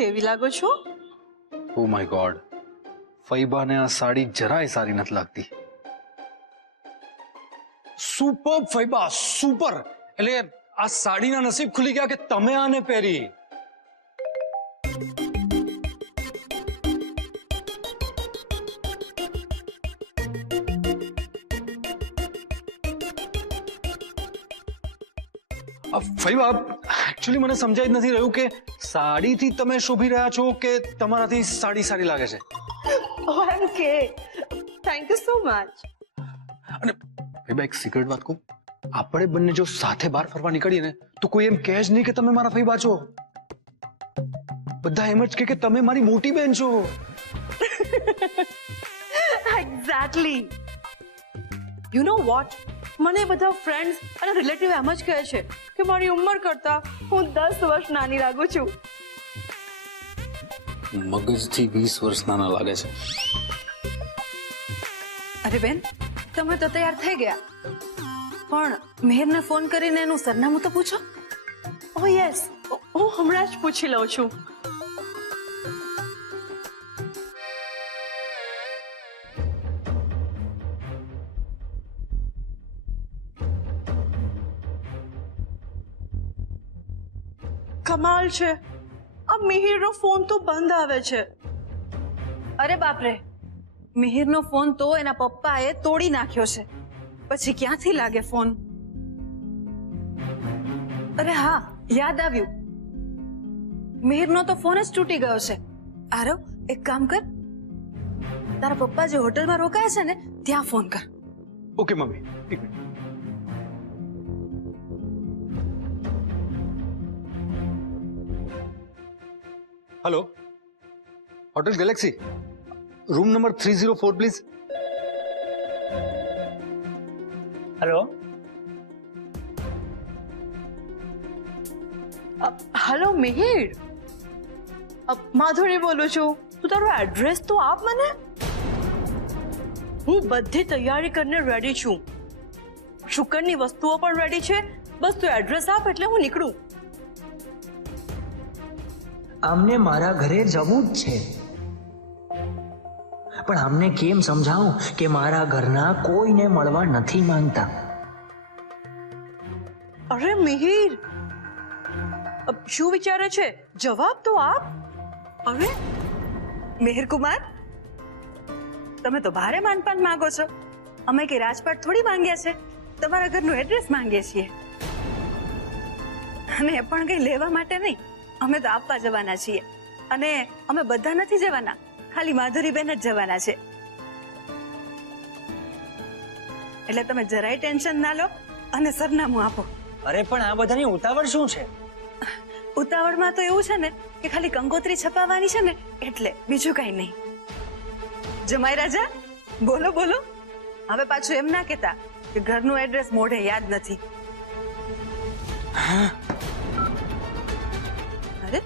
કેવી લાગો છો? ઓ માય ગોડ, ફૈબાને આ સાડી જરાય સારી નથી લાગતી. સુપર ફૈબા, સુપર. એટલે આ સાડીના નસીબ ખુલી ગયા કે તમે આને પહેરી. ફૈબા, એકચ્યુઅલી મને સમજાઈ જ નથી રહ્યું કે સાડીથી તમે શોભી રહ્યા છો કે તમારાથી સાડી સારી લાગે છે. Okay, thank you so much. અને ફૈબા, એક સિક્રેટ વાત કહું, આપણે બંને જો સાથે બહાર ફરવા નીકળીએ ને તો કોઈ એમ કહે જ નહીં કે તમે મારા ફૈબા છો. બધા એમ જ કે તમે મારી મોટી બહેન છો. એક્ઝેક્ટલી. યુ નો વોટ, મને બધા ફ્રેન્ડ્સ અને રિલેટિવ એમ જ કહે છે કે મારી ઉંમર કરતા હું 10 વર્ષ નાની લાગુ છું. મગજથી 20 વર્ષ નાના લાગે છે. અરે બેન, તમે તો તૈયાર થઈ ગયા, પણ મેહરને ફોન કરીને એનું સરનામું તો પૂછો. ઓ યસ, હું હમણાં જ પૂછી લઉં છું. કમાલ છે, આ મિહિરનો ફોન તો બંધ આવે છે. અરે બાપરે, મિહિરનો ફોન તો એના પપ્પાએ તોડી નાખ્યો છે, પછી ક્યાંથી લાગે ફોન? અરે હા, યાદ આવ્યું, મિહિરનો તો ફોન જ તૂટી ગયો છે. આરવ, એક કામ કર, તારા પપ્પા જે હોટલમાં રોકાયા છે ને ત્યાં ફોન કર. ઓકે મમ્મી, એક minute. Hello, hotel Galaxy, room number 304 please. Hello, hello Mihir, Madhuri બોલું છું. તું તારું એડ્રેસ તો આપ મને. હું બધી તૈયારી કરીને રેડી છું. શુકરની વસ્તુઓ પણ રેડી છે. બસ તું એડ્રેસ આપ એટલે હું નીકળું. આમને મારા ઘરે જવું જ છે, પણ આમને કેમ સમજાવું કે મારા ઘરના કોઈને મળવા નથી માંગતા. અરે મિહિર, શું વિચારે છે? જવાબ તો આપ. અરે મિહિર કુમાર, તમે તો ભારે માનપાન માંગો છો. અમે કે રાજપાટ થોડી માંગ્યા છે, તમારા ઘરનું એડ્રેસ માંગીએ છીએ. અને એ પણ કઈ લેવા માટે નહીં, અમે તો આપવા જવાના છીએ. અને અમે બધા નથી જવાના, ખાલી માધુરીબેન જ જવાના છે. એટલે તમે જરાય ટેન્શન ના લો અને સરનામું આપો. અરે પણ આ બધાની ઉતાવળ શું છે? ઉતાવળમાં તો એવું છે ને કે ખાલી કંકોત્રી છપાવવાની છે ને, એટલે બીજું કઈ નહીં. જમાઈ રાજા, બોલો બોલો. હવે પાછું એમ ના કહેતા કે ઘરનું એડ્રેસ મોઢે યાદ નથી. અરે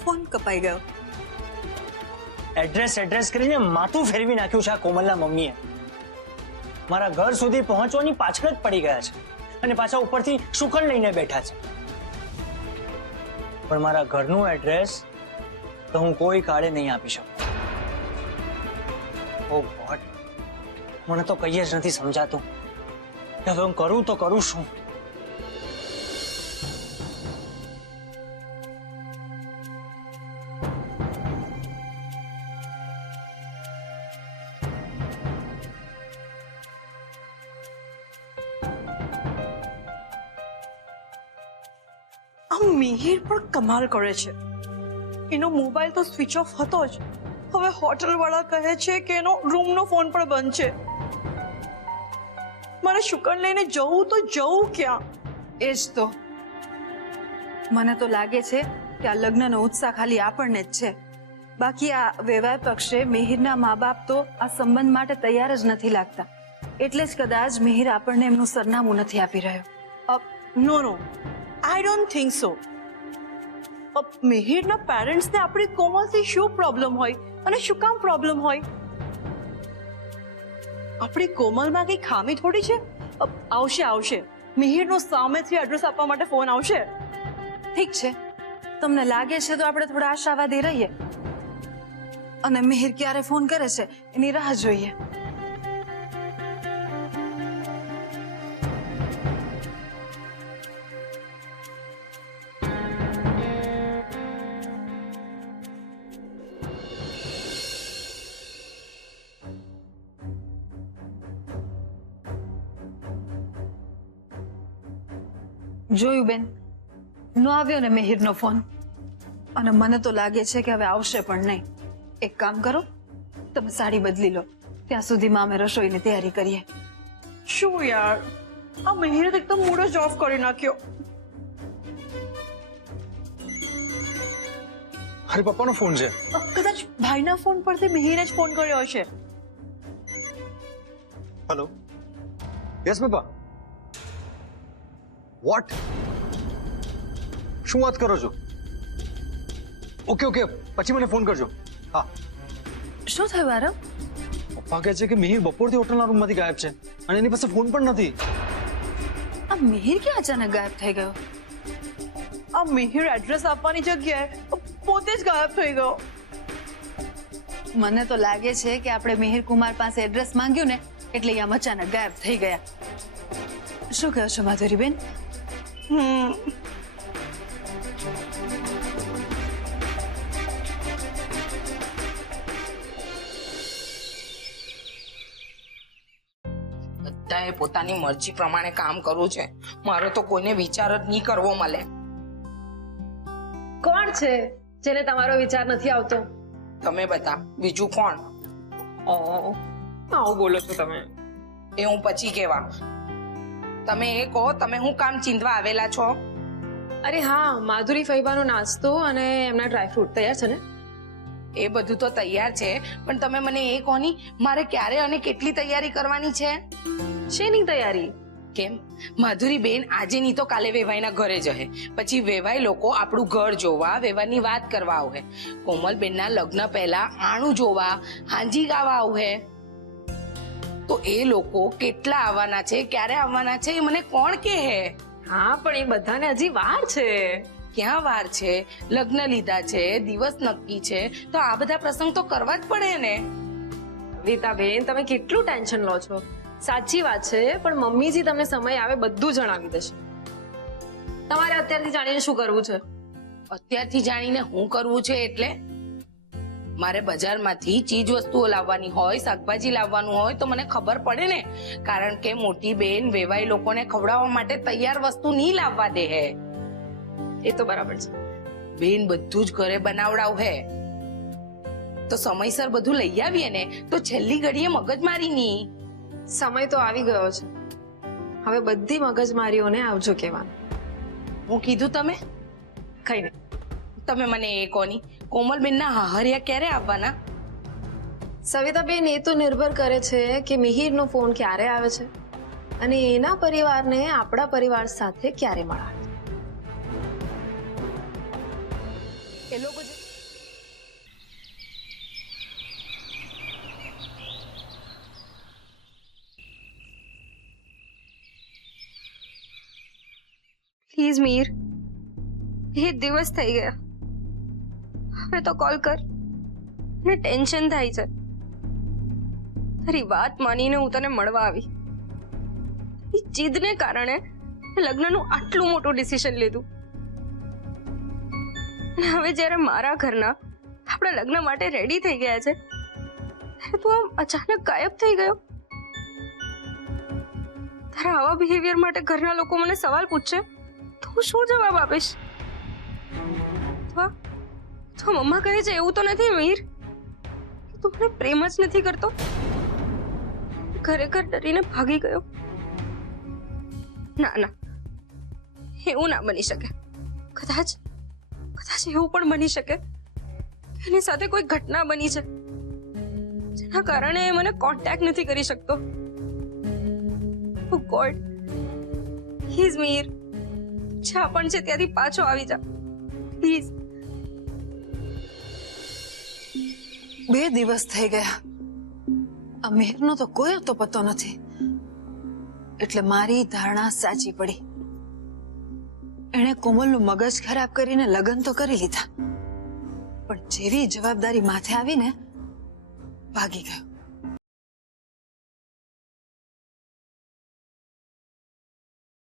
ફોન કપાઈ ગયો. એડ્રેસ કરીને માથું ફેરવી નાખ્યું છે આ કોમલના મમ્મીએ. મારા ઘર સુધી પહોંચવાની પાછળ જ પડી ગયા છે અને પાછા ઉપરથી શુકન લઈને બેઠા છે. પણ મારા ઘરનું એડ્રેસ તો હું કોઈ કાળે નહીં આપી શકું. ઓ ગોડ, મને તો કઈ જ નથી સમજાતું કે હવે હું કરું તો કરું શું. મિહિર પણ કમાલ કરે છે. એનો મોબાઈલ તો સ્વિચ ઓફ હતો જ, હવે હોટલ વાળા કહે છે કે એનો રૂમનો ફોન પણ બંધ છે. મારે શુકન લઈને જવું તો જવું ક્યાં? એ જ તો મને તો લાગે છે કે આ લગ્નનો ઉત્સાહ ખાલી આપણને જ છે. બાકી આ વેવાય પક્ષે મિહિરના મા બાપ તો આ સંબંધ માટે તૈયાર જ નથી લાગતા. એટલે જ કદાચ મિહિર આપણને એમનું સરનામું નથી આપી રહ્યો. નો નો, આઈ ડોન્ટ થિંક સો. મિહિરના પેરેન્ટ્સને આપણી કોમલથી શું પ્રોબ્લેમ હોય અને શું કામ પ્રોબ્લેમ હોય? આપણી કોમલમાં કઈ ખામી થોડી છે? આવશે મિહિરનો સામેથી એડ્રેસ આપવા માટે ફોન આવશે. ઠીક છે, તમને લાગે છે તો આપણે થોડા આશાવાદી રહીએ અને મિહિર ક્યારે ફોન કરે છે એની રાહ જોઈએ. જોયું બેન, નો આવ્યો ને મિહિરનો ફોન, અને મને તો લાગે છે કે હવે આવશે પણ નહીં. એક કામ કરો, તમે સાડી બદલી લો, ત્યાં સુધીમાં અમે રસોઈની તૈયારી કરીએ. શું યાર, આ મિહિરે તો એકદમ મૂડ જ ઓફ કરી નાખ્યો. અરે પપ્પાનો ફોન છે. કદાચ ભાઈના ફોન પરથી મિહિરે જ ફોન કર્યો હશે. હેલો, યસ પપ્પા. વોટ? શું વાત કરો છો? ઓકે ઓકે, પછી મને ફોન કરજો. હા. શું થયું આરવ? પપ્પા કહે છે કે મિહિર બપોરથી હોટલના રૂમમાંથી ગાયબ છે અને એની પાસે ફોન પણ નથી. આ મિહિર ક્યાં અચાનક ગાયબ થઈ ગયો? આ મિહિર એડ્રેસ આપવાની જગ્યાએ પોતે જ ગાયબ થઈ ગયો. મને તો લાગે છે કે આપણે મિહિર કુમાર પાસે એડ્રેસ માંગ્યું ને એટલે આમ અચાનક ગાયબ થઈ ગયા. શું કહો છો માધુરીબેન? બધાએ પોતાની મરજી પ્રમાણે કામ કરવું છે. મારો તો કોઈને વિચાર જ નહીં કરવો મળે. કોણ છે જેને તમારો વિચાર નથી આવતો? તમે બધા, બીજું કોણ? આવું બોલો છો તમે? એ હું પછી કેવા. તમે એ કહો, તમે હું કામ ચીંધવા આવેલા છો? અરે હા, માધુરી ફઈબાનો નાસ્તો અને એમના ડ્રાયફ્રૂટ તૈયાર છે ને? એ બધું તો તૈયાર છે, પણ તમે મને એ કહો ની, મારે ક્યારે અને કેટલી તૈયારી કરવાની છે? શેની તૈયારી? કેમ, માધુરી બેન આજે નહીં તો કાલે વેવાઈના ઘરે જશે. પછી વેવાઈ લોકો આપણું ઘર જોવા, વેવાની વાત કરવા આવે. કોમલબેનના લગ્ન પહેલા આણું જોવા, હાંજી ગાવા આવે. તો એ લોકો કેટલા આવવાના છે, ક્યારે આવવાના છે, એ મને કોણ કહે? હા, પણ એ બધાને હજી વાર છે. ક્યાં વાર છે? લગ્ન લીધા છે, દિવસ નક્કી છે, તો આ બધા પ્રસંગ તો કરવા જ પડે ને. રીતાબેન, તમે કેટલું ટેન્શન લો છો? સાચી વાત છે, પણ મમ્મીજી તમને સમય આવે બધું જણાવી દેશે. તમારે અત્યારથી જાણીને શું કરવું છે? અત્યારથી જાણીને હું કરવું છે એટલે? મારે બજારમાંથી ચીજ વસ્તુઓ લાવવાની હોય, શાકભાજી લાવવાનું હોય તો મને ખબર પડે ને. કારણ કે મોટી બેન વેવાઈ લોકોને ખવડાવવા માટે તૈયાર વસ્તુ નહીં લાવવા દે હે. એ તો બરાબર છે બેન, બધું જ ઘરે બનાવડાવ હે તો સમયસર બધું લઈ આવીએ ને તો છેલ્લી ઘડીએ મગજમારી નહીં. સમય તો આવી ગયો છે, હવે બધી મગજમારીઓને આવજો કહેવાનું. હું કીધું તમે? કઈ નહીં. તમે મને એ કોની કોમલબેનના હાહરિયા ક્યારે આવવાના? સવિતાબેન, એ તો નિર્ભર કરે છે કે મિહિરનો ફોન ક્યારે આવે છે અને એના પરિવારને આપણા પરિવાર સાથે ક્યારે મળાવે. એ લોકો જે પ્લીઝ મીર, એ દિવસ થઈ ગયા, હવે તો કોલ કર. મને ટેન્શન થાય છે. તારી વાત માનીને હું તને મળવા આવી. એ જીદને કારણે લગ્નનું આટલું મોટું ડિસિઝન લીધું, અને હવે જ્યારે મારા ઘરના આપણા લગ્ન માટે રેડી થઈ ગયા છે ત્યારે તું આમ અચાનક ગાયબ થઈ ગયો. તારા આવા બિહેવિયર માટે ઘરના લોકો મને સવાલ પૂછશે તો હું શું જવાબ આપીશ? તો મમ્મા કહે છે એવું તો નથી મીર, તું મને પ્રેમ જ નથી કરતો, ખરેખર ડરીને ભાગી ગયો? ના ના, એવું ના બની શકે. કદાચ એવું પણ બની શકે એની સાથે કોઈ ઘટના બની છે જેના કારણે એ મને કોન્ટેક્ટ નથી કરી શકતો. ઓ ગોડ, પ્લીઝ મીર, જ્યાં પણ છે ત્યાંથી પાછો આવી જા પ્લીઝ. 2 દિવસ થઈ ગયા, આ મિહિરનો તો કોઈ તો પતો નથી. એટલે મારી ધારણા સાચી પડી. એણે કોમલનું મગજ ખરાબ કરીને લગ્ન તો કરી લીધા, પણ જેવી જવાબદારી માથે આવી ને ભાગી ગયો.